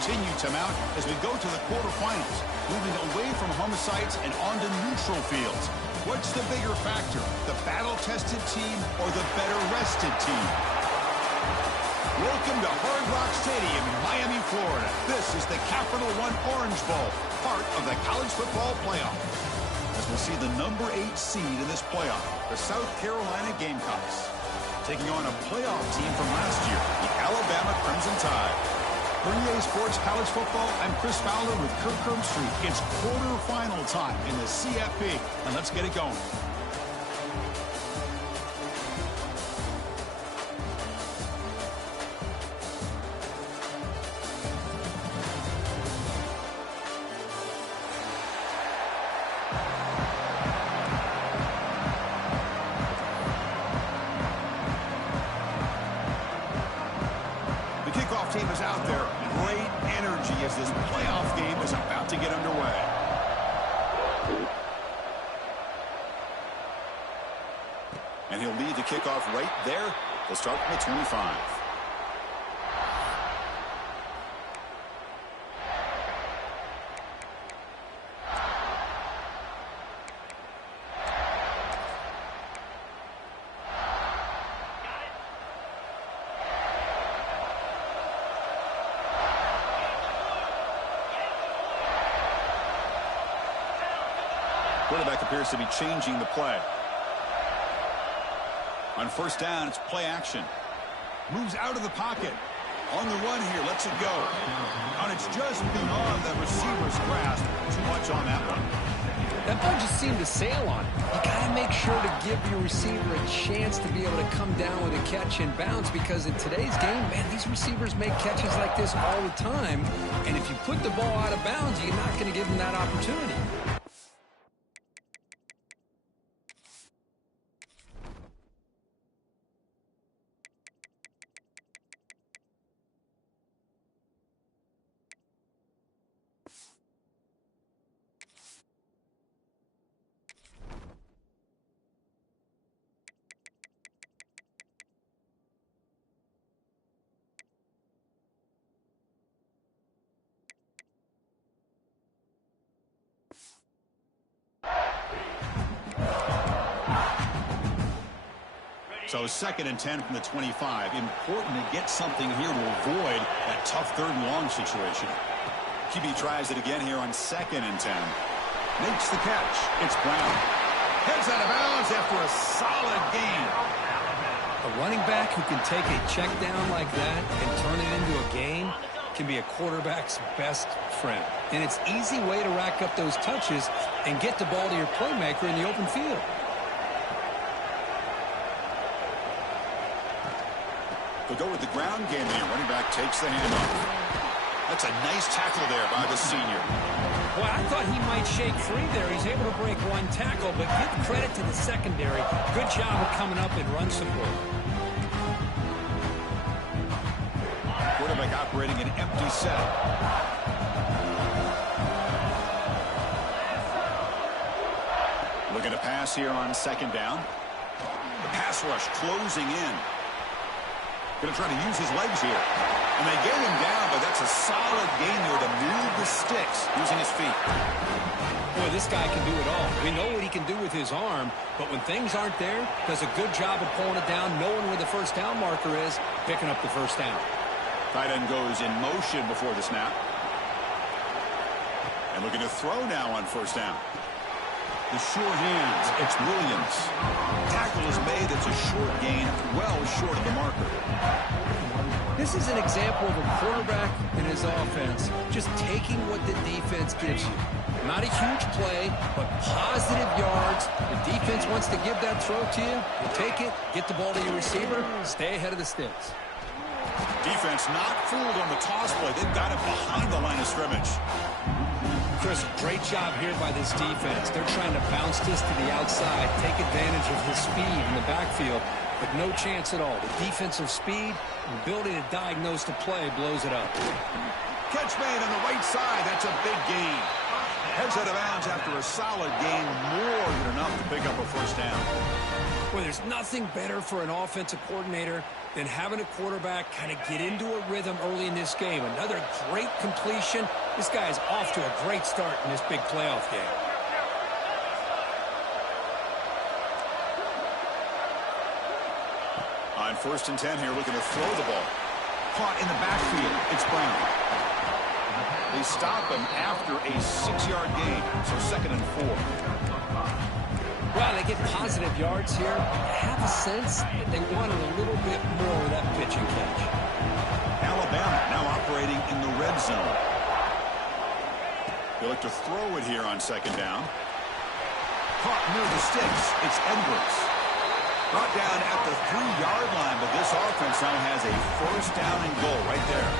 continue to mount as we go to the quarterfinals, moving away from home sites and onto neutral fields. What's the bigger factor, the battle-tested team or the better-rested team? Welcome to Hard Rock Stadium in Miami, Florida. This is the Capital One Orange Bowl, part of the college football playoff. As we'll see the number 8 seed in this playoff, the South Carolina Gamecocks, taking on a playoff team from last year, the Alabama Crimson Tide. For EA Sports College Football, I'm Chris Fowler with Kirk Herbstreit. It's quarterfinal time in the CFP, and let's get it going. Team is out there. Great energy as this playoff game is about to get underway. And he'll lead the kickoff right there. They'll start from the 25. Quarterback appears to be changing the play. On first down, it's play action. Moves out of the pocket. On the run here, lets it go. And it's just beyond the receiver's grasp. Too much on that one. That ball just seemed to sail on it. You got to make sure to give your receiver a chance to be able to come down with a catch and bounce, because in today's game, man, these receivers make catches like this all the time. And if you put the ball out of bounds, you're not going to give them that opportunity. So 2nd and 10 from the 25. Important to get something here to avoid that tough 3rd and long situation. QB tries it again here on 2nd and 10. Makes the catch. It's Brown. Heads out of bounds after a solid gain. A running back who can take a check down like that and turn it into a gain can be a quarterback's best friend. And it's an easy way to rack up those touches and get the ball to your playmaker in the open field. They'll go with the ground game here. Running back takes the handoff. That's a nice tackle there by the senior. Well, I thought he might shake free there. He's able to break one tackle, but give credit to the secondary. Good job of coming up in run support. Quarterback operating an empty set. Looking to pass here on 2nd down. The pass rush closing in. Going to try to use his legs here. And they get him down, but that's a solid gain there to move the sticks using his feet. Boy, this guy can do it all. We know what he can do with his arm, but when things aren't there, does a good job of pulling it down, knowing where the first down marker is, picking up the first down. Tight end goes in motion before the snap. And looking to throw now on first down. The short hands, it's Williams. Tackle is made, it's a short gain, well short of the marker. This is an example of a quarterback and his offense just taking what the defense gives you. Not a huge play, but positive yards. The defense wants to give that throw to you. You take it, get the ball to your receiver, stay ahead of the sticks. Defense not fooled on the toss play. They've got it behind the line of scrimmage. Chris, great job here by this defense. They're trying to bounce this to the outside, take advantage of his speed in the backfield, but no chance at all. The defensive speed and ability to diagnose the play blows it up. Catch made on the right side. That's a big gain. Heads out of bounds after a solid gain, more than enough to pick up a first down. Well, there's nothing better for an offensive coordinator than having a quarterback kind of get into a rhythm early in this game. Another great completion. This guy is off to a great start in this big playoff game. On 1st and 10 here, looking to throw the ball. Caught in the backfield. It's Brown. They stop him after a 6-yard gain, so 2nd and 4. Well, they get positive yards here. I have a sense that they wanted a little bit more of that pitch and catch. Alabama now operating in the red zone. They look to throw it here on 2nd down. Caught near the sticks. It's Edwards. Brought down at the 3-yard line, but this offense now has a 1st down and goal right there.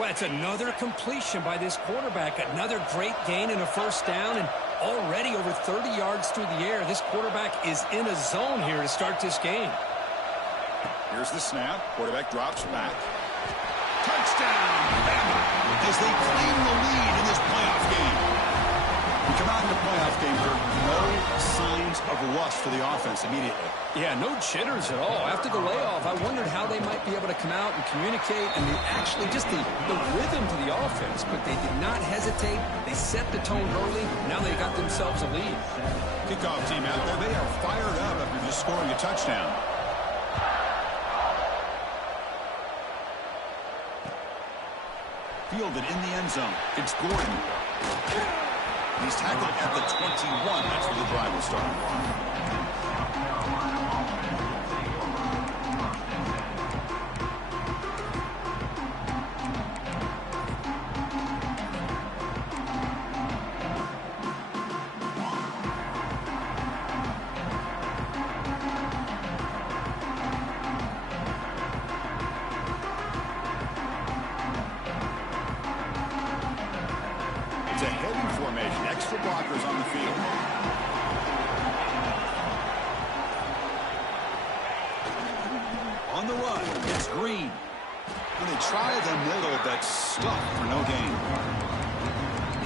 Well, it's another completion by this quarterback. Another great gain and a 1st down, and already over 30 yards through the air. This quarterback is in a zone here to start this game. Here's the snap. Quarterback drops back. Touchdown, Bama, as they claim the lead in this playoff game. We come out in the playoff game, there are no signs of rust for the offense immediately. Yeah, no jitters at all. After the layoff, I wondered how they might be able to come out and communicate and actually just the rhythm to the offense, but they did not hesitate. They set the tone early. Now they got themselves a lead. Kickoff team out there. They are fired up after just scoring a touchdown. Fielded in the end zone. It's Gordon. He's tackled at the 21. That's where the drive will start. It's a heavy formation. Extra blockers on the field. On the run, it's Green. When they try the middle, that's stuffed for no gain.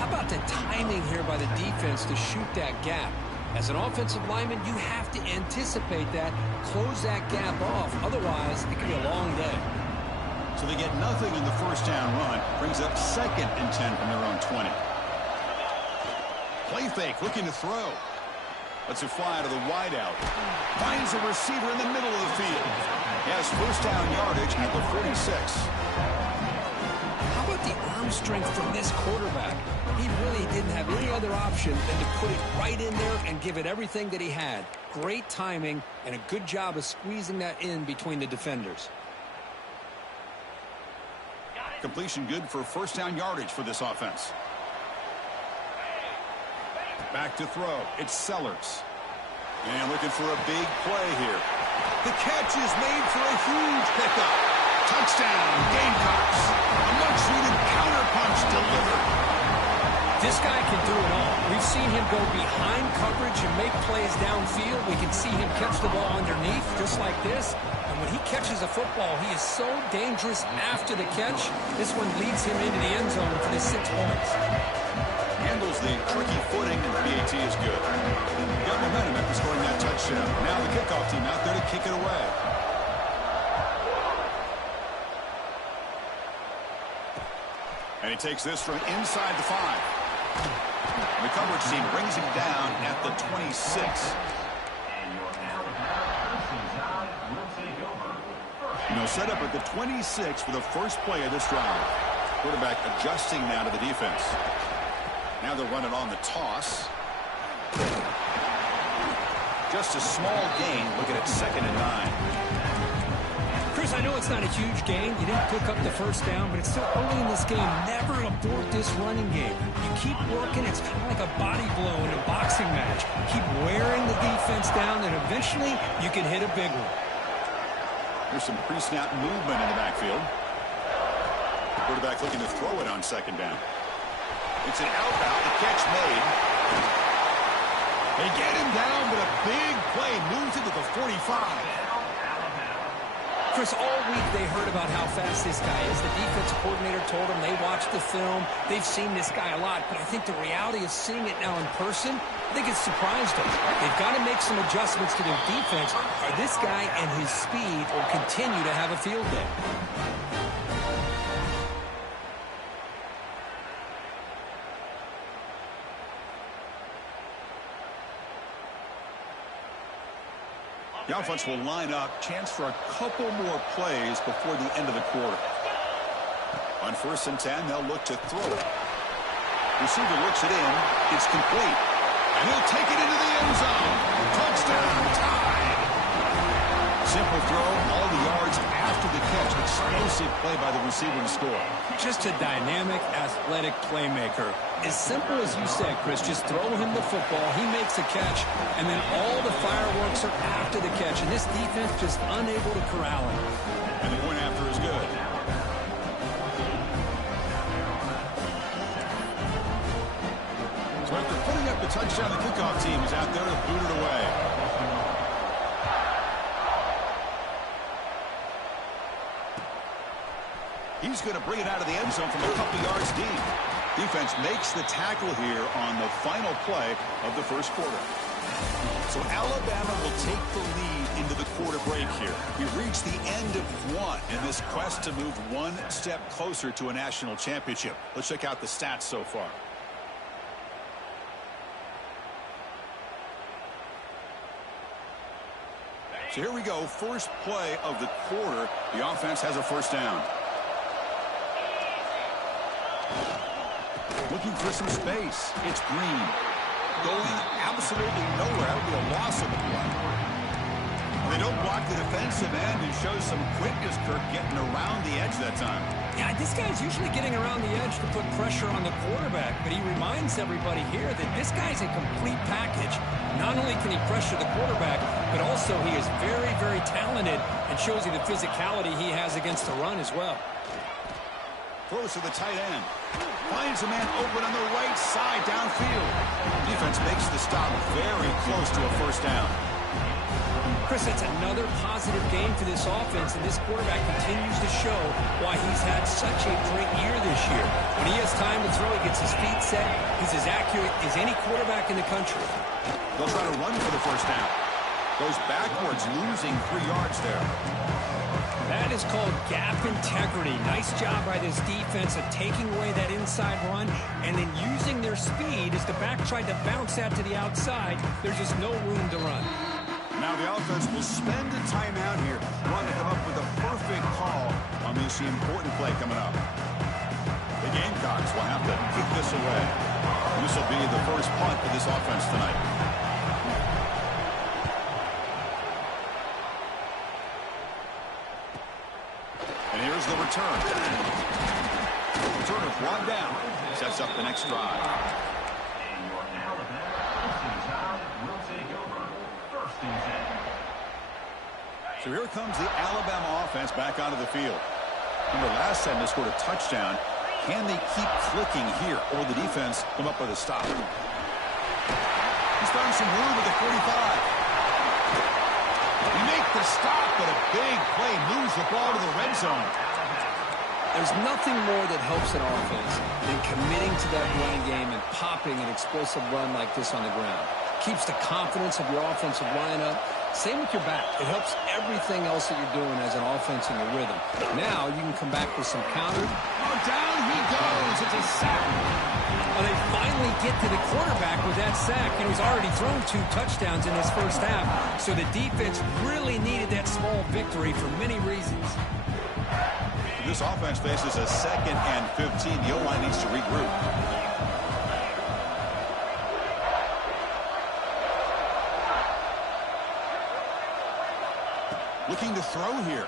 How about the timing here by the defense to shoot that gap? As an offensive lineman, you have to anticipate that, close that gap off. Otherwise, it could be a long day. So they get nothing in the 1st down run. Brings up 2nd and 10 from their own 20. Play fake, looking to throw. Lets it fly to the wideout. Finds a receiver in the middle of the field. He has 1st down yardage at the 46. How about the arm strength from this quarterback? He really didn't have any other option than to put it right in there and give it everything that he had. Great timing and a good job of squeezing that in between the defenders. Completion good for 1st down yardage for this offense. Back to throw. It's Sellers. And looking for a big play here. The catch is made for a huge pickup. Touchdown, Gamecocks. A much-needed counterpunch delivered. This guy can do it all. We've seen him go behind coverage and make plays downfield. We can see him catch the ball underneath, just like this. And when he catches a football, he is so dangerous after the catch. This one leads him into the end zone for the 6 points. Handles the tricky footing, and the PAT is good. Got momentum after scoring that touchdown. Now the kickoff team out there to kick it away. And he takes this from inside the 5. The coverage team brings him down at the 26. Set up at the 26 for the first play of this drive. Quarterback adjusting now to the defense. Now they're running on the toss. Just a small gain, looking at 2nd and 9. Chris, I know it's not a huge gain. You didn't pick up the 1st down, but it's still early in this game. Never abort this running game. You keep working. It's kind of like a body blow in a boxing match. Keep wearing the defense down, and eventually you can hit a big one. There's some pre-snap movement in the backfield. Quarterback looking to throw it on 2nd down. It's an outbound. The catch made. They get him down, but a big play moves it to the 45. Chris, all week they heard about how fast this guy is. The defensive coordinator told them they watched the film. They've seen this guy a lot, but I think the reality of seeing it now in person, I think it's surprised them. They've got to make some adjustments to their defense, or this guy and his speed will continue to have a field day. The offense will line up. Chance for a couple more plays before the end of the quarter. On 1st and 10, they'll look to throw it. Receiver looks it in. It's complete. And he'll take it into the end zone. Touchdown, tied. Simple throw, all the yards after the catch. Explosive play by the receiver to score. Just a dynamic, athletic playmaker. As simple as you said, Chris, just throw him the football, he makes a catch, and then all the fireworks are after the catch. And this defense just unable to corral him. And the point after is good. So after putting up the touchdown, the kickoff team is out there to boot it away. He's going to bring it out of the end zone from a couple yards deep. Defense makes the tackle here on the final play of the first quarter. So Alabama will take the lead into the quarter break here. We reach the end of one in this quest to move one step closer to a national championship. Let's check out the stats so far. So here we go. First play of the quarter. The offense has a first down. Looking for some space. It's Green. Going absolutely nowhere. That would be a loss of the play. They don't block the defensive end and show some quickness, Kirk, getting around the edge that time. Yeah, this guy's usually getting around the edge to put pressure on the quarterback, but he reminds everybody here that this guy's a complete package. Not only can he pressure the quarterback, but also he is very, very talented and shows you the physicality he has against the run as well. Throws to the tight end. Finds a man open on the right side downfield. Defense makes the stop very close to a first down. Chris, that's another positive game for this offense, and this quarterback continues to show why he's had such a great year this year. When he has time to throw, he gets his feet set. He's as accurate as any quarterback in the country. They'll try to run for the first down. Goes backwards, losing 3 yards there. That is called gap integrity. Nice job by this defense of taking away that inside run and then using their speed as the back tried to bounce that to the outside. There's just no room to run. Now the offense will spend a timeout here, trying to come up with a perfect call on this important play coming up. The Gamecocks will have to kick this away. This will be the first punt for this offense tonight. And here's the return. Returner brought down. Sets up the next drive. So here comes the Alabama offense back onto the field. Remember, last time they scored a touchdown. Can they keep clicking here, or the defense come up with a stop? He's found some room at the 45. They make the stop, but a big play moves the ball to the red zone. There's nothing more that helps an offense than committing to that running game and popping an explosive run like this on the ground. Keeps the confidence of your offensive lineup. Same with your back. It helps everything else that you're doing as an offense in your rhythm. Now you can come back with some counter. Oh, down he goes. It's a sack. Well, they finally get to the quarterback with that sack. And he's already thrown 2 touchdowns in his first half. So the defense really needed that small victory for many reasons. This offense faces a 2nd and 15. The O-line needs to regroup. Looking to throw here.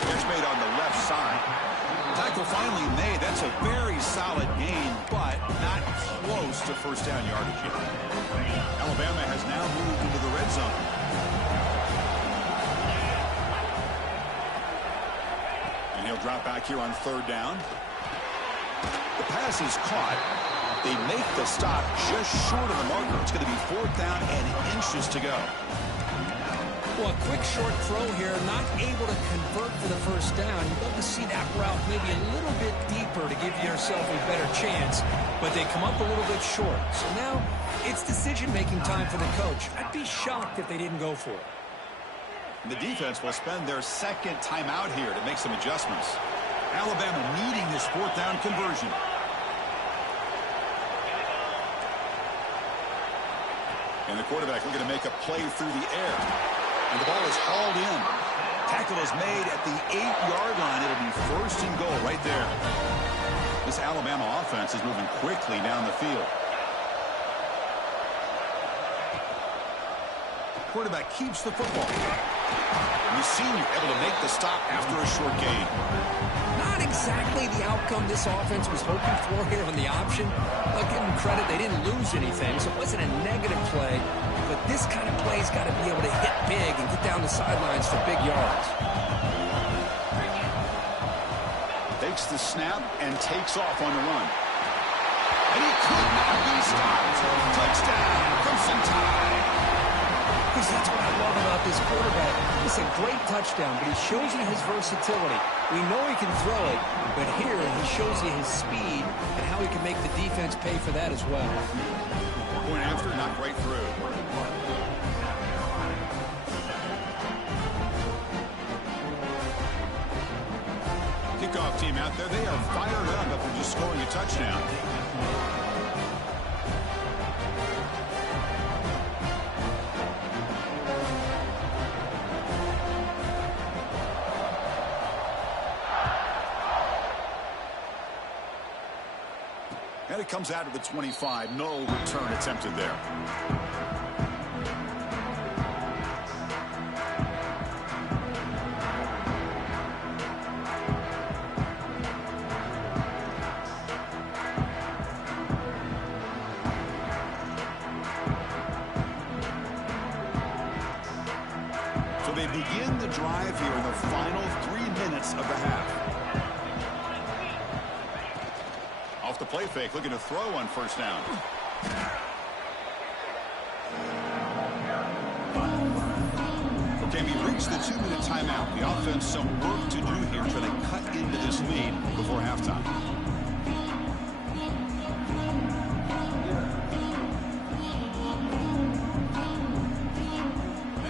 Catch made on the left side. Tackle finally made. That's a very solid gain, but not close to first down yardage yet. Alabama has now moved into the red zone. And he'll drop back here on 3rd down. The pass is caught. They make the stop just short of the marker. It's going to be 4th down and inches to go. Well, a quick short throw here, not able to convert for the first down. You'd love to see that route maybe a little bit deeper to give yourself a better chance, but they come up a little bit short. So now it's decision-making time for the coach. I'd be shocked if they didn't go for it. The defense will spend their second timeout here to make some adjustments. Alabama needing this fourth down conversion. And the quarterback looking to make a play through the air. And the ball is hauled in. Tackle is made at the 8-yard line. It'll be first and goal right there. This Alabama offense is moving quickly down the field. Quarterback keeps the football. And the senior able to make the stop after a short gain. Not exactly the outcome this offense was hoping for here on the option. I'll give them credit, they didn't lose anything, so it wasn't a negative play. But this kind of play's got to be able to hit big and get down the sidelines for big yards. Takes the snap and takes off on the run. And he could not be stopped. Touchdown, Crimson Tide. Because that's what I love about this quarterback. It's a great touchdown, but he shows you his versatility. We know he can throw it, but here he shows you his speed and how he can make the defense pay for that as well. Point after, not right through. Kickoff team out there, they are fired up after just scoring a touchdown. And it comes out of the 25. No return attempted there. So they begin the drive here in the final 3 minutes of the half. Off the play fake, looking to throw on first down. Okay, we reached the 2-minute timeout. The offense some work to do here, trying to cut into this lead before halftime.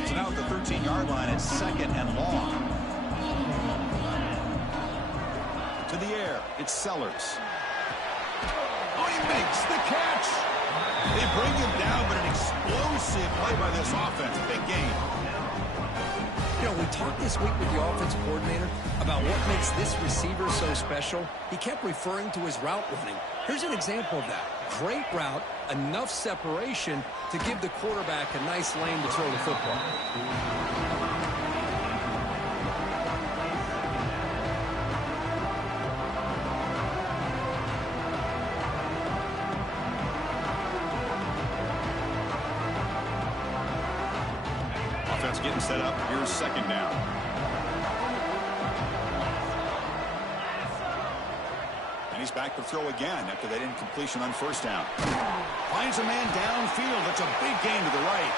So now at the 13-yard line, it's second and long. To the air, it's Sellers. Oh, he makes the catch. They bring him down, but an explosive play by this offense. Big game. You know, we talked this week with the offensive coordinator about what makes this receiver so special. He kept referring to his route running. Here's an example of that. Great route, enough separation to give the quarterback a nice lane to throw the football. Getting set up. Here's second down. And he's back to throw again after that incompletion on first down. Finds a man downfield. That's a big gain to the right.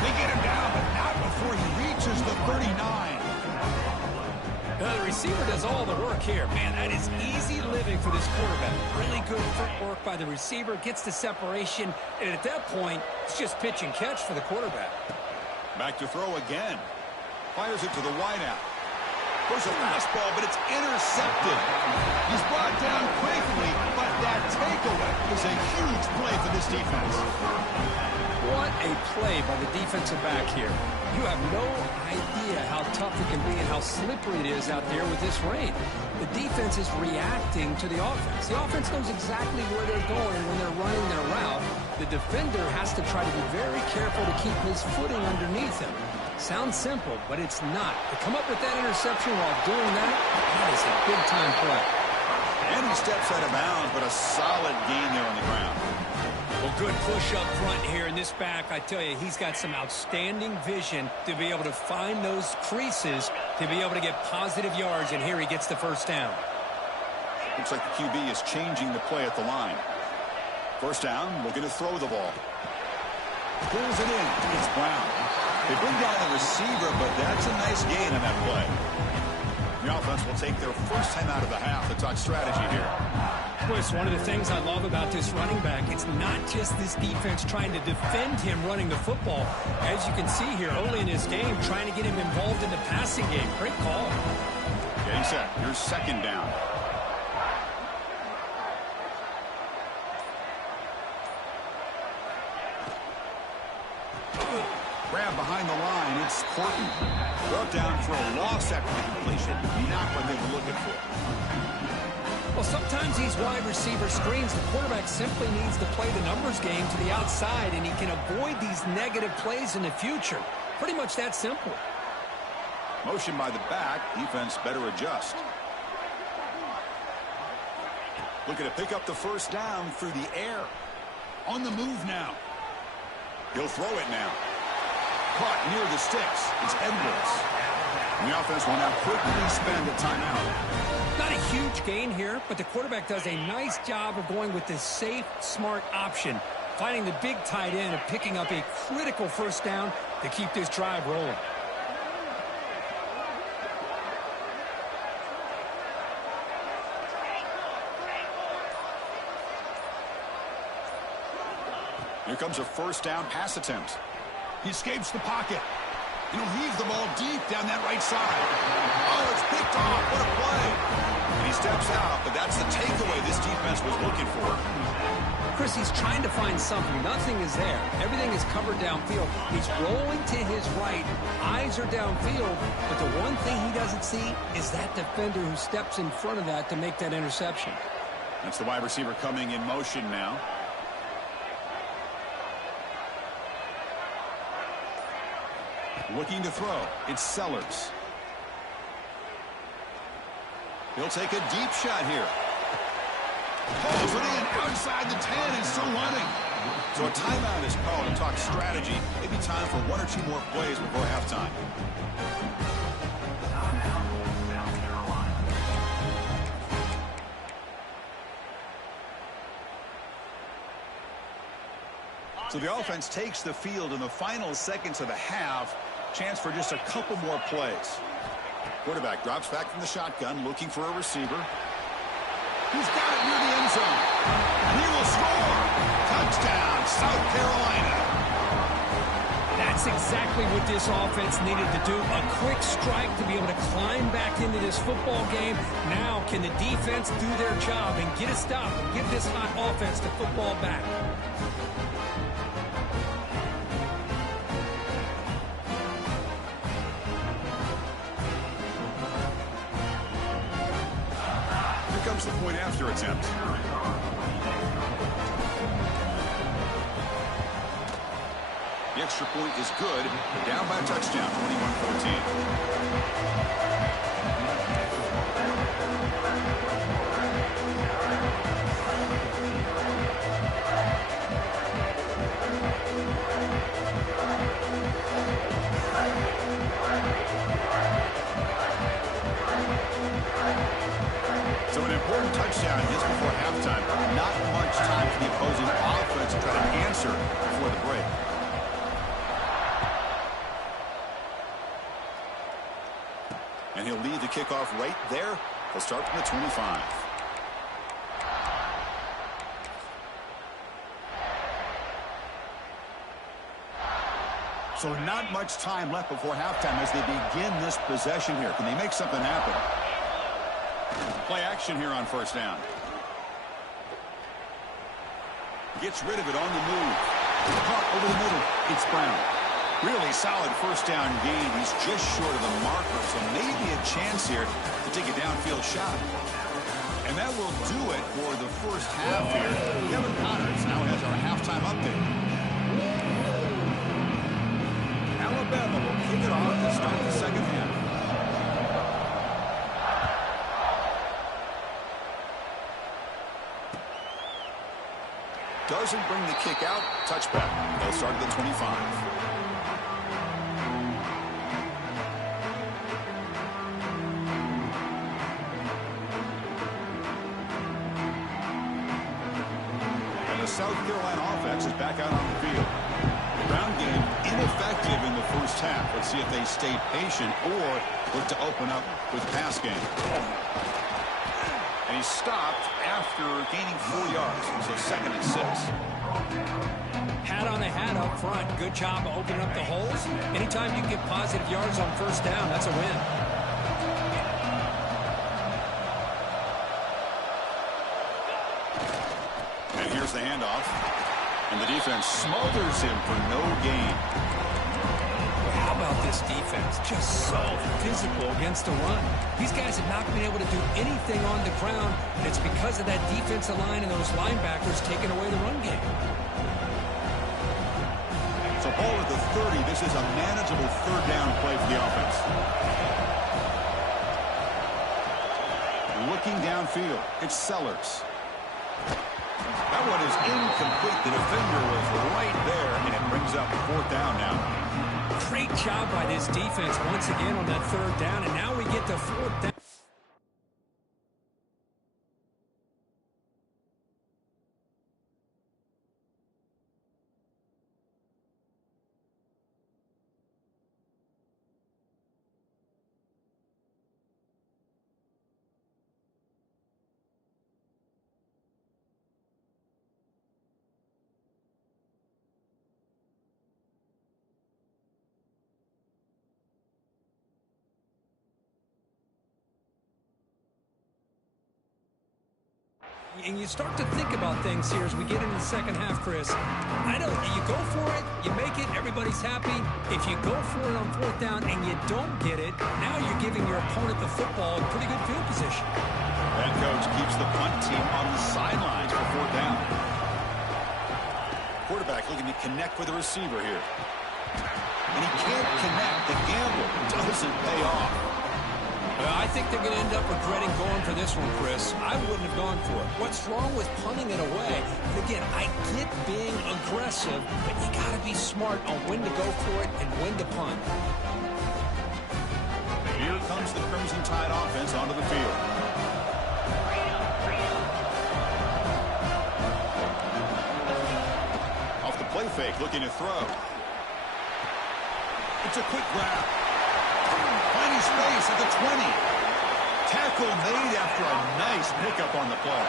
They get him down, but not before he reaches the 39. The receiver does all the work here. Man, that is easy living for this quarterback. Really good footwork by the receiver. Gets the separation. And at that point, it's just pitch and catch for the quarterback. Back to throw again. Fires it to the wideout. There's a fastball, but it's intercepted. He's brought down quickly, but that takeaway is a huge play for this defense. What a play by the defensive back here. You have no idea how tough it can be and how slippery it is out there with this rain. The defense is reacting to the offense. The offense knows exactly where they're going when they're running their route. The defender has to try to be very careful to keep his footing underneath him. Sounds simple, but it's not. To come up with that interception while doing that, that is a big-time play. And he steps out of bounds, but a solid gain there on the ground. Well, good push up front here in this back. I tell you, he's got some outstanding vision to be able to find those creases, to be able to get positive yards, and here he gets the first down. Looks like the QB is changing the play at the line. First down, looking to throw the ball. Pulls it in. It's Brown. They bring down the receiver, but that's a nice gain on that play. The offense will take their first time out of the half to talk strategy here. Well, it's one of the things I love about this running back. It's not just this defense trying to defend him running the football. As you can see here early in his game, trying to get him involved in the passing game. Great call. Getting set. Here's second down. Grab behind the line. It's Horton. Brought down for a loss after the completion. Not what they were looking for. Well, sometimes these wide receiver screens, the quarterback simply needs to play the numbers game to the outside, and he can avoid these negative plays in the future. Pretty much that simple. Motion by the back. Defense better adjust. Looking to pick up the first down through the air. On the move now. He'll throw it now. Caught near the sticks. It's Edwards. And the offense will now quickly spend a timeout. Not a huge gain here, but the quarterback does a nice job of going with this safe, smart option, finding the big tight end and picking up a critical first down to keep this drive rolling. Here comes a first down pass attempt. He escapes the pocket. And he'll heave the ball deep down that right side. Oh, it's picked off. What a play. And he steps out, but that's the takeaway this defense was looking for. Chris, he's trying to find something. Nothing is there. Everything is covered downfield. He's rolling to his right. Eyes are downfield. But the one thing he doesn't see is that defender who steps in front of that to make that interception. That's the wide receiver coming in motion now. Looking to throw. It's Sellers. He'll take a deep shot here. Pulls it in outside the 10 and still running. So a timeout is called to talk strategy. Maybe time for one or two more plays before halftime. So the offense takes the field in the final seconds of the half. Chance for just a couple more plays. Quarterback drops back from the shotgun, looking for a receiver. He's got it near the end zone. And he will score. Touchdown, South Carolina. That's exactly what this offense needed to do. A quick strike to be able to climb back into this football game. Now can the defense do their job and get a stop and give this hot offense the football back? Comes the point after attempt. The extra point is good. Down by a touchdown, 21-14. So an important touchdown just before halftime. Not much time for the opposing offense to try to answer before the break. And he'll lead the kickoff right there. He'll start from the 25. So not much time left before halftime as they begin this possession here. Can they make something happen? Play action here on first down. Gets rid of it on the move. Caught over the middle. It's Brown. Really solid first down gain. He's just short of the marker, so maybe a chance here to take a downfield shot. And that will do it for the first half here. Kevin Connors now has our halftime update. Alabama will kick it off to start the second half. Doesn't bring the kick out. Touchback. They'll start at the 25. And the South Carolina offense is back out on the field. ground game ineffective in the first half. Let's see if they stay patient or look to open up with pass game. And he stopped after gaining 4 yards. So 2nd and 6. Hat on a hat up front. Good job of opening up the holes. Anytime you can get positive yards on first down, that's a win. And here's the handoff. And the defense smothers him for no gain. How about this defense? Just so physical against the run. These guys have not been able to do anything on the ground, and it's because of that defensive line and those linebackers taking away the run game. So ball at the 30. This is a manageable 3rd down play for the offense. Looking downfield, it's Sellers. That one is incomplete. The defender was right there, and it brings up 4th down now. Great job by this defense once again on that 3rd down, and now we get to 4th down. And you start to think about things here as we get into the second half, Chris. You go for it, you make it, everybody's happy. If you go for it on 4th down and you don't get it, now you're giving your opponent the football in pretty good field position. That coach keeps the punt team on the sidelines for 4th down. Quarterback looking to connect with the receiver here. And he can't connect. The gamble doesn't pay off. I think they're going to end up regretting going for this one, Chris. I wouldn't have gone for it. What's wrong with punting it away? And again, I get being aggressive, but you got to be smart on when to go for it and when to punt. Here comes the Crimson Tide offense onto the field. Off the play fake, looking to throw. It's a quick grab. Finding space at the 20. Tackle made after a nice pickup on the play.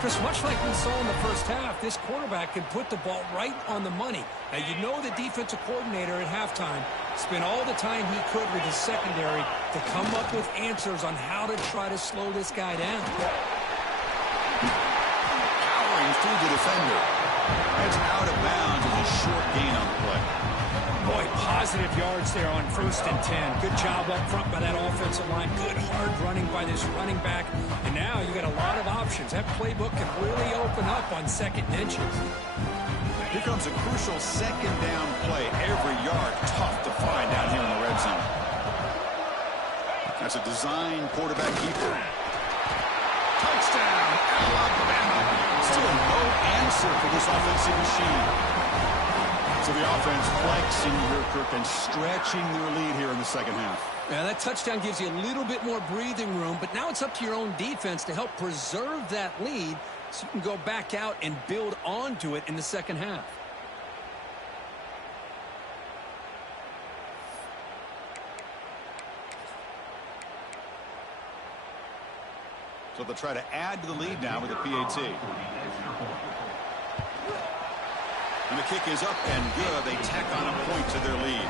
Chris, much like we saw in the first half, this quarterback can put the ball right on the money. Now, you know the defensive coordinator at halftime spent all the time he could with his secondary to come up with answers on how to try to slow this guy down. Powering through the defender. That's out of bounds with a short gain on the play. Boy, positive yards there on 1st and 10. Good job up front by that offensive line. Good hard running by this running back. And now you got a lot of options. That playbook can really open up on 2nd and inches. Here comes a crucial 2nd down play. Every yard tough to find down here in the red zone. That's a design quarterback keeper. Touchdown, Alabama. Still no answer for this offensive machine. So the offense flexing here, Kirk, and stretching their lead here in the second half. Yeah, that touchdown gives you a little bit more breathing room, but now it's up to your own defense to help preserve that lead so you can go back out and build onto it in the second half. So they'll try to add to the lead now with a PAT. And the kick is up and good. They tack on a point to their lead.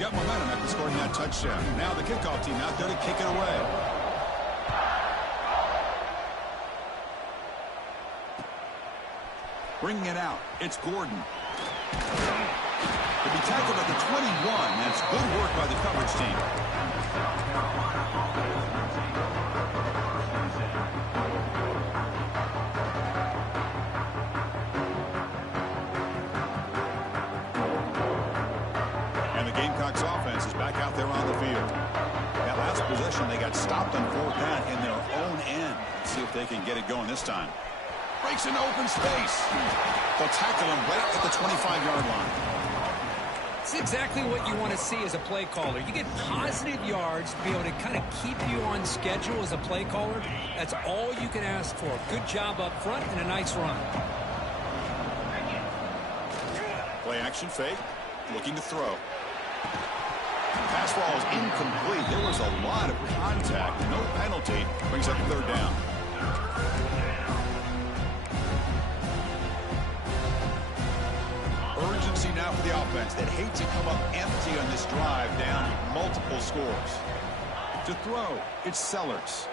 Got momentum after scoring that touchdown. Now the kickoff team out there to kick it away. Bringing it out, it's Gordon. He'll be tackled at the 21. That's good work by the coverage team. And the Gamecocks offense is back out there on the field. That last possession, they got stopped on 4th down in their own end. Let's see if they can get it going this time. Breaks into open space. They'll tackle him right at the 25-yard line. It's exactly what you want to see as a play caller. You get positive yards to be able to kind of keep you on schedule as a play caller. That's all you can ask for. Good job up front and a nice run. Play action fake. Looking to throw. Pass ball is incomplete. There was a lot of contact. No penalty. Brings up third down. Urgency now for the offense that hate to come up empty on this drive, down multiple scores. To throw, it's Sellers.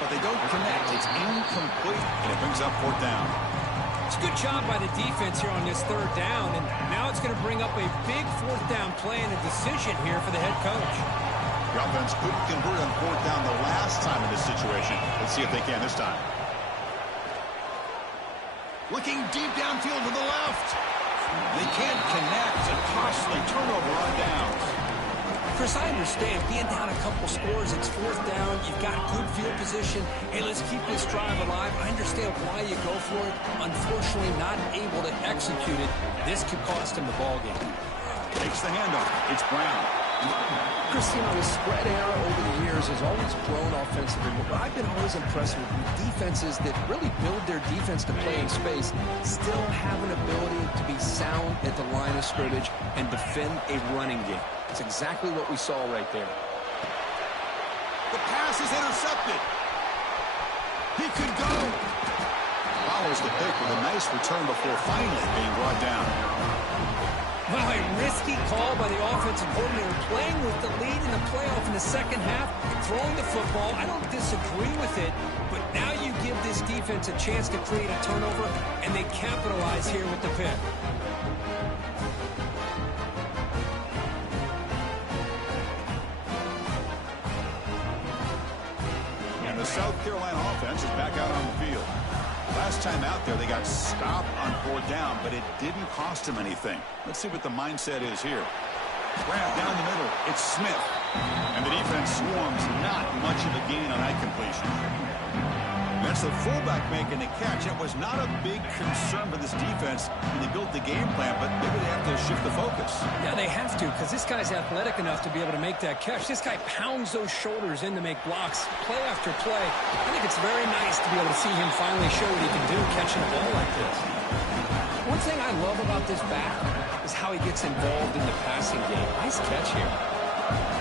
But they don't connect. It's incomplete, and it brings up fourth down. It's a good job by the defense here on this third down, and now it's going to bring up a big fourth down play and a decision here for the head coach. The offense couldn't convert on fourth down the last time in this situation. Let's see if they can this time. Looking deep downfield to the left. They can't connect. A costly turnover on downs. Chris, I understand being down a couple scores, it's fourth down, you've got good field position. Hey, let's keep this drive alive. I understand why you go for it. Unfortunately, not able to execute it. This could cost him the ball game. Takes the handoff. It's Brown. Chris, you know, the spread era over the years has always grown offensively, but I've been always impressed with defenses that really build their defense to play in space, still have an ability to be sound at the line of scrimmage and defend a running game. That's exactly what we saw right there. The pass is intercepted. He could go. Follows the pick with a nice return before finally being brought down. Well, a risky call by the offensive coordinator, playing with the lead in the playoff in the second half, throwing the football. I don't disagree with it, but now you give this defense a chance to create a turnover, and they capitalize here with the pick. And the South Carolina offense is back out on the field. Last time out there, they got stopped on fourth down, but it didn't cost them anything. Let's see what the mindset is here. Grab down the middle. It's Smith. And the defense swarms. Not much of a gain on that completion. That's the fullback making the catch. It was not a big concern for this defense when they built the game plan, but maybe they have to shift the focus. Yeah, they have to, because this guy's athletic enough to be able to make that catch. This guy pounds those shoulders in to make blocks play after play. I think it's very nice to be able to see him finally show what he can do catching a ball like this. One thing I love about this back is how he gets involved in the passing game. Nice catch here.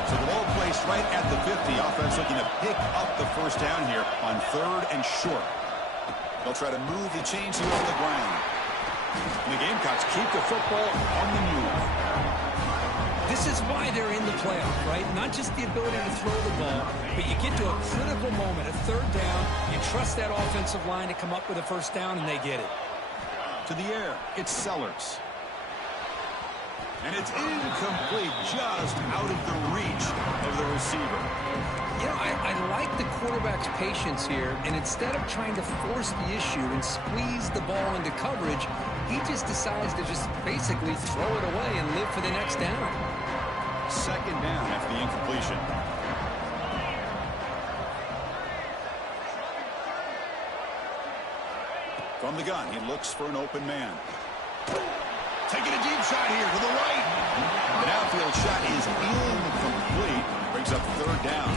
So the ball placed right at the 50. Offense looking to pick up the first down here on third and short. They'll try to move the chains here on the ground. And the Gamecocks keep the football on the move. This is why they're in the playoff, right? Not just the ability to throw the ball, but you get to a critical moment, a third down. You trust that offensive line to come up with a first down, and they get it. To the air, it's Sellers. And it's incomplete, just out of the reach of the receiver. You know, I like the quarterback's patience here, and instead of trying to force the issue and squeeze the ball into coverage, he just decides to just basically throw it away and live for the next down. Second down after the incompletion. From the gun, he looks for an open man. Taking a deep shot here to the right. The downfield shot is incomplete. Brings up third down.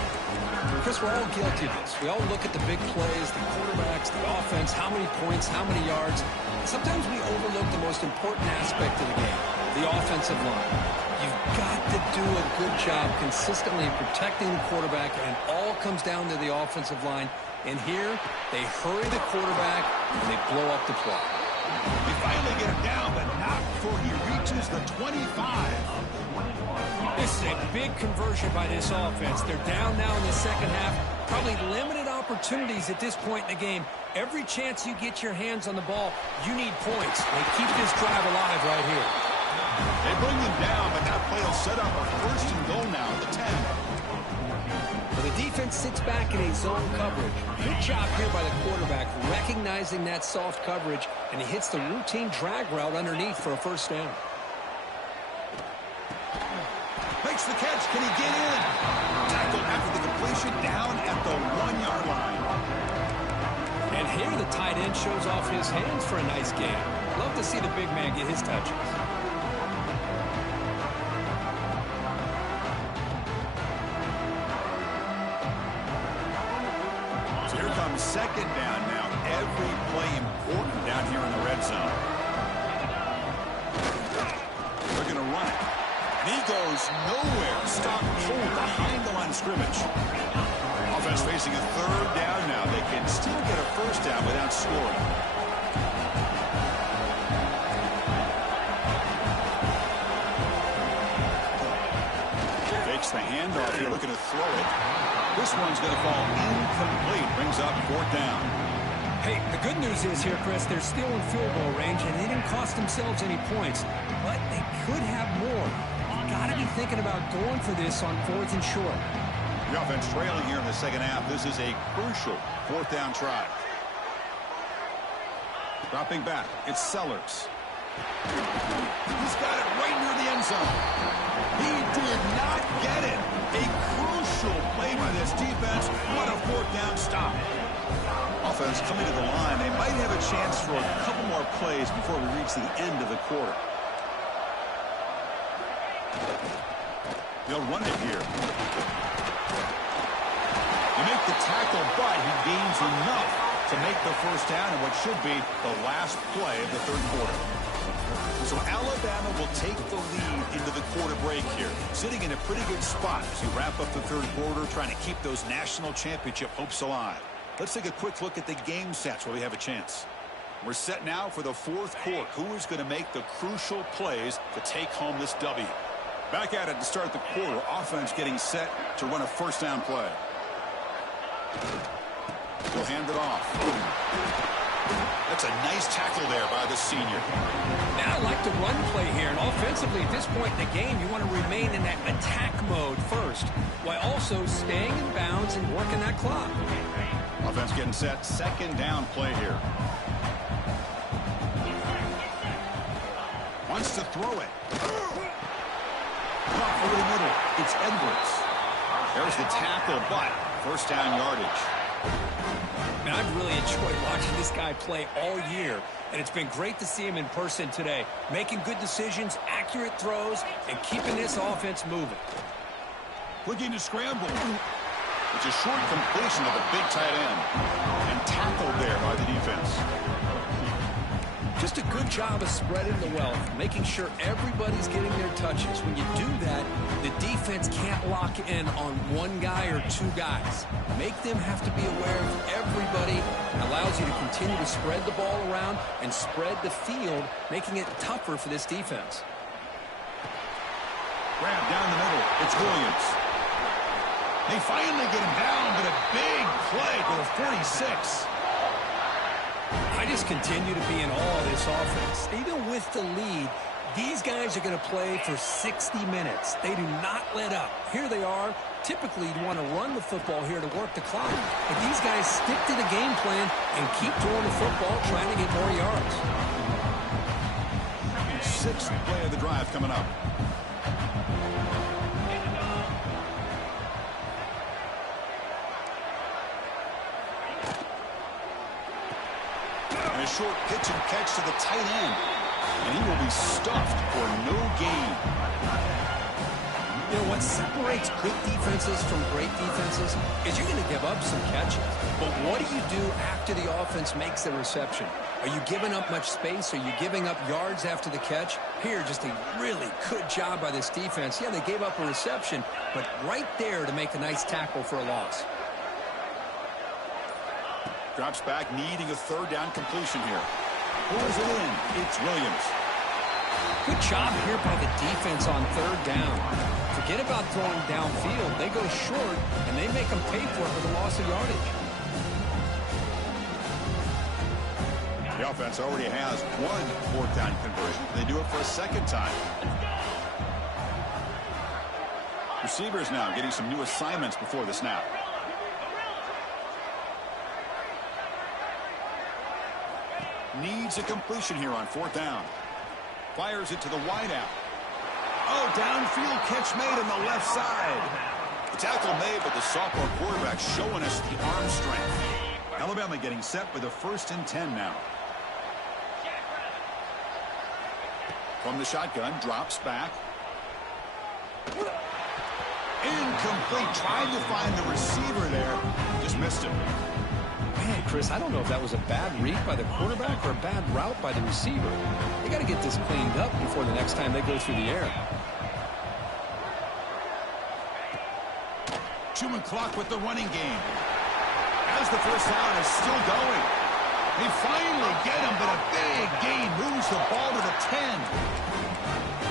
Chris, we're all guilty of this. We all look at the big plays, the quarterbacks, the offense, how many points, how many yards. Sometimes we overlook the most important aspect of the game, the offensive line. You've got to do a good job consistently protecting the quarterback, and it all comes down to the offensive line. And here, they hurry the quarterback, and they blow up the play. They finally get him down, but not before he reaches the 25. This is a big conversion by this offense. They're down now in the second half. Probably limited opportunities at this point in the game. Every chance you get your hands on the ball, you need points. They keep this drive alive right here. They bring him down, but that play will set up a first and goal now at the 10. Well, the defense sits back in a zone coverage. Good job here by the quarterback, recognizing that soft coverage, and he hits the routine drag route underneath for a first down. Makes the catch. Can he get in? Tackled after the completion down at the 1-yard line. And Here the tight end shows off his hands for a nice game. Love to see the big man get his touches. So here comes second down now. Every play important down here in the red zone. They're going to run it. He goes nowhere. Stopped cold behind the line of scrimmage. Offense facing a third down now. They can still get a first down without scoring. Fakes the handoff here, looking to throw it. This one's going to fall incomplete. Brings up fourth down. Hey, the good news is here, Chris, they're still in field goal range, and they didn't cost themselves any points, but they could have more. You got to be thinking about going for this on fourth and short. The offense trailing here in the second half. This is a crucial fourth down try. Dropping back, it's Sellers. He's got it right near the end zone. He did not get it. A crucial play by this defense. What a fourth down stop. Offense coming to the line. They might have a chance for a couple more plays before we reach the end of the quarter. They'll run it here. They make the tackle, but he gains enough to make the first down in what should be the last play of the third quarter. So Alabama will take the lead into the quarter break here, sitting in a pretty good spot as we wrap up the third quarter, trying to keep those national championship hopes alive. Let's take a quick look at the game stats while we have a chance. We're set now for the fourth quarter. Who is going to make the crucial plays to take home this W? Back at it to start the quarter. Offense getting set to run a first down play. He'll hand it off. That's a nice tackle there by the senior. Now I like the run play here, and offensively at this point in the game, you want to remain in that attack mode first, while also staying in bounds and working that clock. Offense getting set. Second down play here. Wants to throw it. Caught over the middle. It's Edwards. There's the tackle, but first down yardage. Man, I've really enjoyed watching this guy play all year, and it's been great to see him in person today, making good decisions, accurate throws, and keeping this offense moving. Looking to scramble. It's a short completion of the big tight end, and tackled there by the defense. Just a good job of spreading the wealth, making sure everybody's getting their touches. When you do that, the defense can't lock in on one guy or two guys. Make them have to be aware of everybody. It allows you to continue to spread the ball around and spread the field, making it tougher for this defense. Grab down the middle. It's Williams. They finally get him down, but a big play to the 46. I just continue to be in awe of this offense. Even with the lead, these guys are going to play for 60 minutes. They do not let up. Here they are. Typically, you want to run the football here to work the clock. But these guys stick to the game plan and keep throwing the football, trying to get more yards. Sixth play of the drive coming up. A short pitch and catch to the tight end. And he will be stuffed for no gain. You know, what separates good defenses from great defenses is you're going to give up some catches. But what do you do after the offense makes the reception? Are you giving up much space? Are you giving up yards after the catch? Here, just a really good job by this defense. Yeah, they gave up a reception, but right there to make a nice tackle for a loss. Drops back, needing a third down completion here. Pulls it in. It's Williams. Good job here by the defense on third down. Forget about throwing downfield. They go short, and they make them pay for it with a loss of yardage. The offense already has one fourth down conversion. They do it for a second time. Receivers now getting some new assignments before the snap. Needs a completion here on fourth down. Fires it to the wideout. Oh, downfield catch made on the left side. The tackle made, but the sophomore quarterback showing us the arm strength. Alabama getting set with a 1st and 10 now. From the shotgun, drops back. Incomplete. Tried to find the receiver there. Just missed him. Man, Chris, I don't know if that was a bad read by the quarterback or a bad route by the receiver. They got to get this cleaned up before the next time they go through the air. Chewing clock with the running game. As the first down is still going. They finally get him, but a big gain moves the ball to the 10.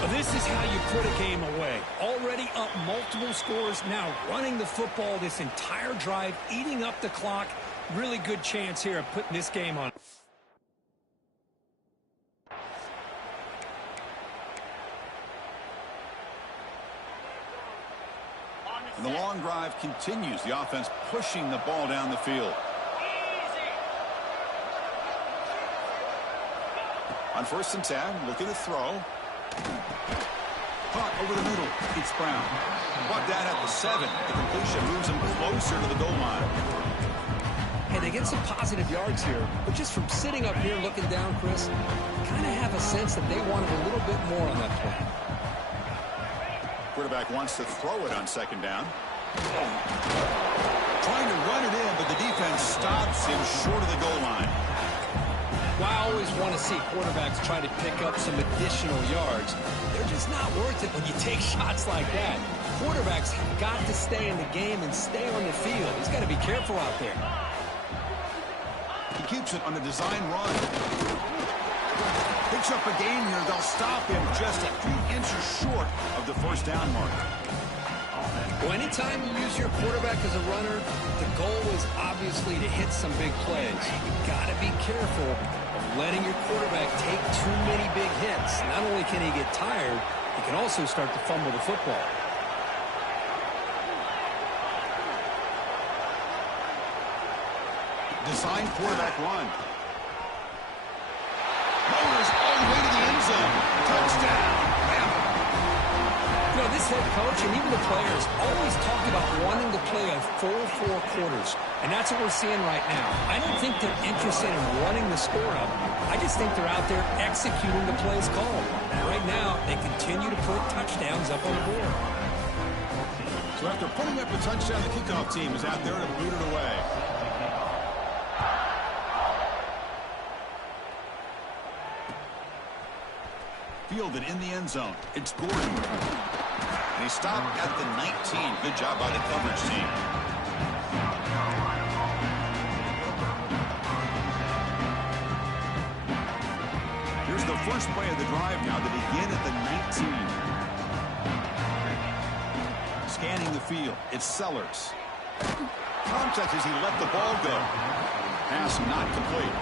Well, this is how you put a game away. Already up multiple scores, now running the football this entire drive, eating up the clock. Really good chance here of putting this game on. And the long drive continues. The offense pushing the ball down the field. On 1st and 10, looking to throw. Caught over the middle. It's Brown. Brought down at the 7. The completion moves him closer to the goal line. Hey, they get some positive yards here, but just from sitting up here looking down, Chris, kind of have a sense that they wanted a little bit more on that play. Quarterback wants to throw it on 2nd down. Trying to run it in, but the defense stops him short of the goal line. Well, I always want to see quarterbacks try to pick up some additional yards. They're just not worth it when you take shots like that. Quarterbacks have got to stay in the game and stay on the field. He's got to be careful out there. He keeps it on a design run. Picks up a gain here. They'll stop him just a few inches short of the 1st down mark. Well, anytime you use your quarterback as a runner, the goal is obviously to hit some big plays. You've got to be careful of letting your quarterback take too many big hits. Not only can he get tired, he can also start to fumble the football. Design quarterback run. Motors all the way to the end zone. Touchdown. You know, this head coach and even the players always talk about wanting to play a full 4 quarters, and that's what we're seeing right now. I don't think they're interested in running the score up. I just think they're out there executing the plays called. And right now, they continue to put touchdowns up on the board. So after putting up a touchdown, the kickoff team is out there to boot it away. Fielded in the end zone. It's Gordon. And he stopped at the 19. Good job by the coverage team. Here's the first play of the drive now to begin at the 19. Scanning the field. It's Sellers. Contact as he let the ball go. Pass not complete.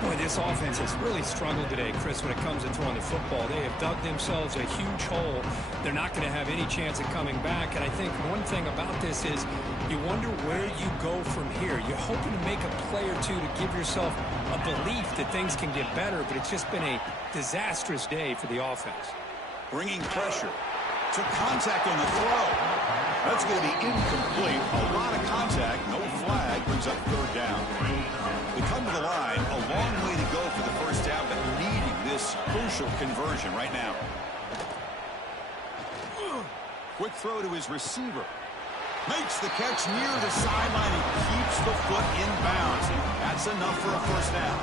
Boy, this offense has really struggled today, Chris, when it comes to throwing the football. They have dug themselves a huge hole. They're not going to have any chance of coming back. And I think one thing about this is you wonder where you go from here. You're hoping to make a play or two to give yourself a belief that things can get better, but it's just been a disastrous day for the offense. Bringing pressure. Took contact on the throw. That's going to be incomplete. A lot of contact. No flag. Brings up 3rd down. They come to the line. A long way to go for the first down, but needing this crucial conversion right now. Quick throw to his receiver. Makes the catch near the sideline and keeps the foot in bounds. That's enough for a first down.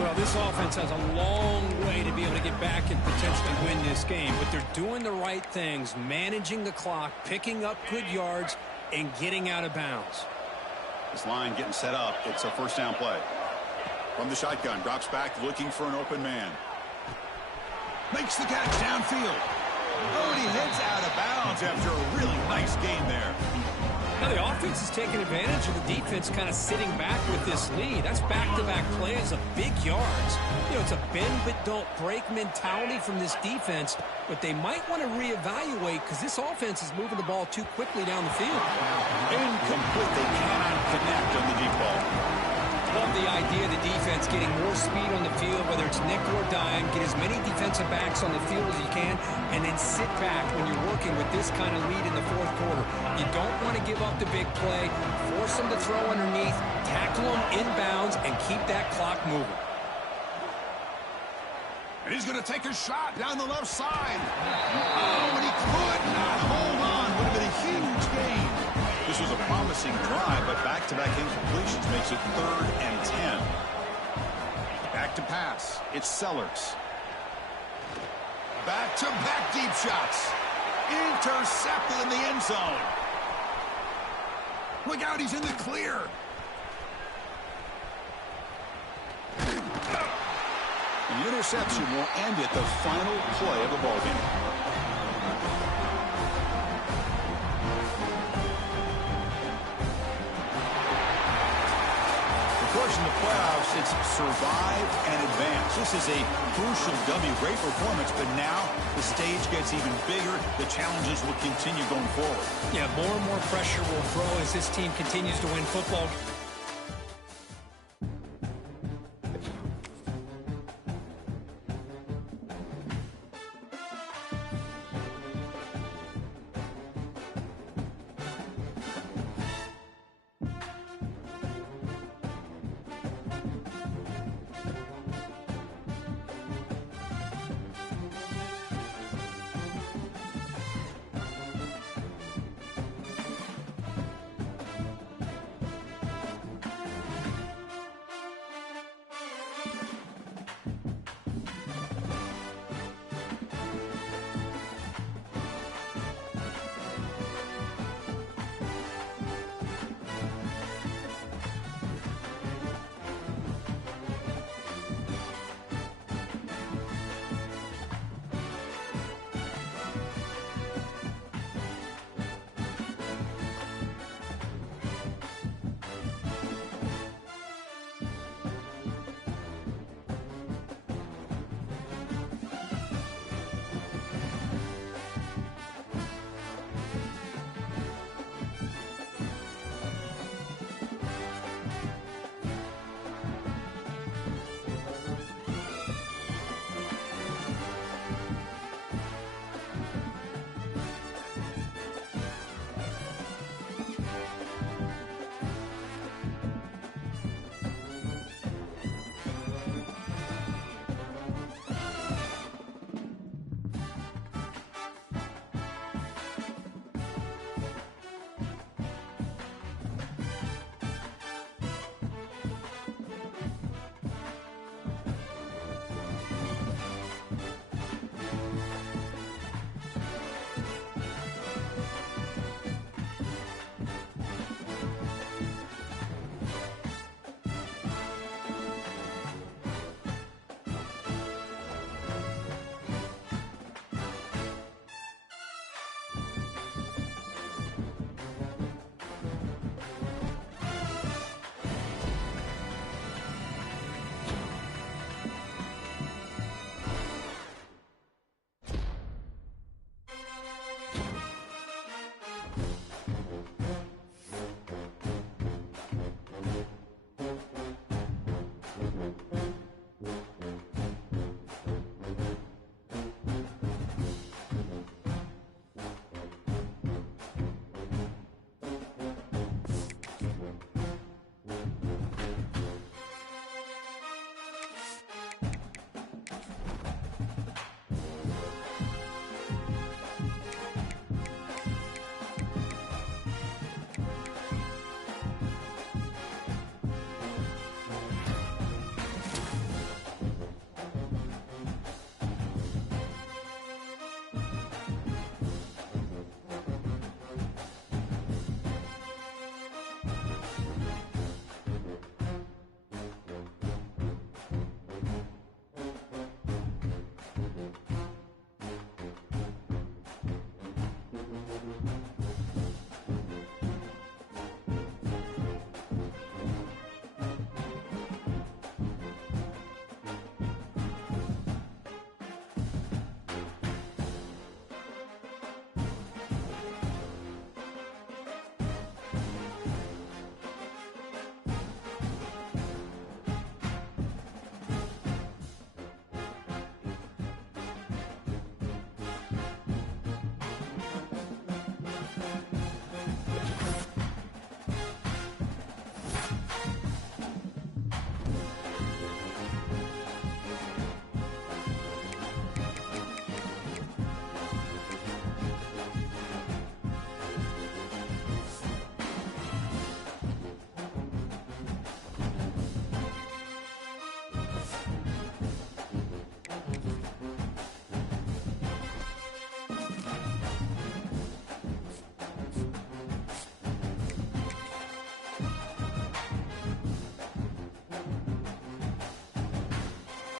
Well, this offense has a long way to be able to get back and potentially win this game, but they're doing the right things, managing the clock, picking up good yards, and getting out of bounds. This line getting set up. It's a first down play. From the shotgun, drops back looking for an open man. Makes the catch downfield. Oh, and he heads out of bounds after a really nice game there. Now the offense is taking advantage of the defense kind of sitting back with this lead. That's back-to-back plays of big yards. You know, it's a bend-but-don't-break mentality from this defense, but they might want to reevaluate because this offense is moving the ball too quickly down the field. Incomplete. They cannot connect on the deep ball. Love the idea that the defense getting more speed on the field, whether it's nickel or dime. Get as many defensive backs on the field as you can, and then sit back when you're working with this kind of lead in the fourth quarter. You don't want to give up the big play. Force them to throw underneath, tackle them inbounds, and keep that clock moving. And he's going to take a shot down the left side. Oh, and he could not hold on. Would have been a huge gain. This was a promising drive, but back-to-back incompletions makes it 3rd and 10. Back to pass. It's Sellers. Back-to-back deep shots. Intercepted in the end zone. Look out, he's in the clear. The interception will end it, the final play of the ballgame. Of course, in the playoffs, it's survive and advance. This is a crucial W. Great performance, but now the stage gets even bigger. The challenges will continue going forward. Yeah, more and more pressure will grow as this team continues to win football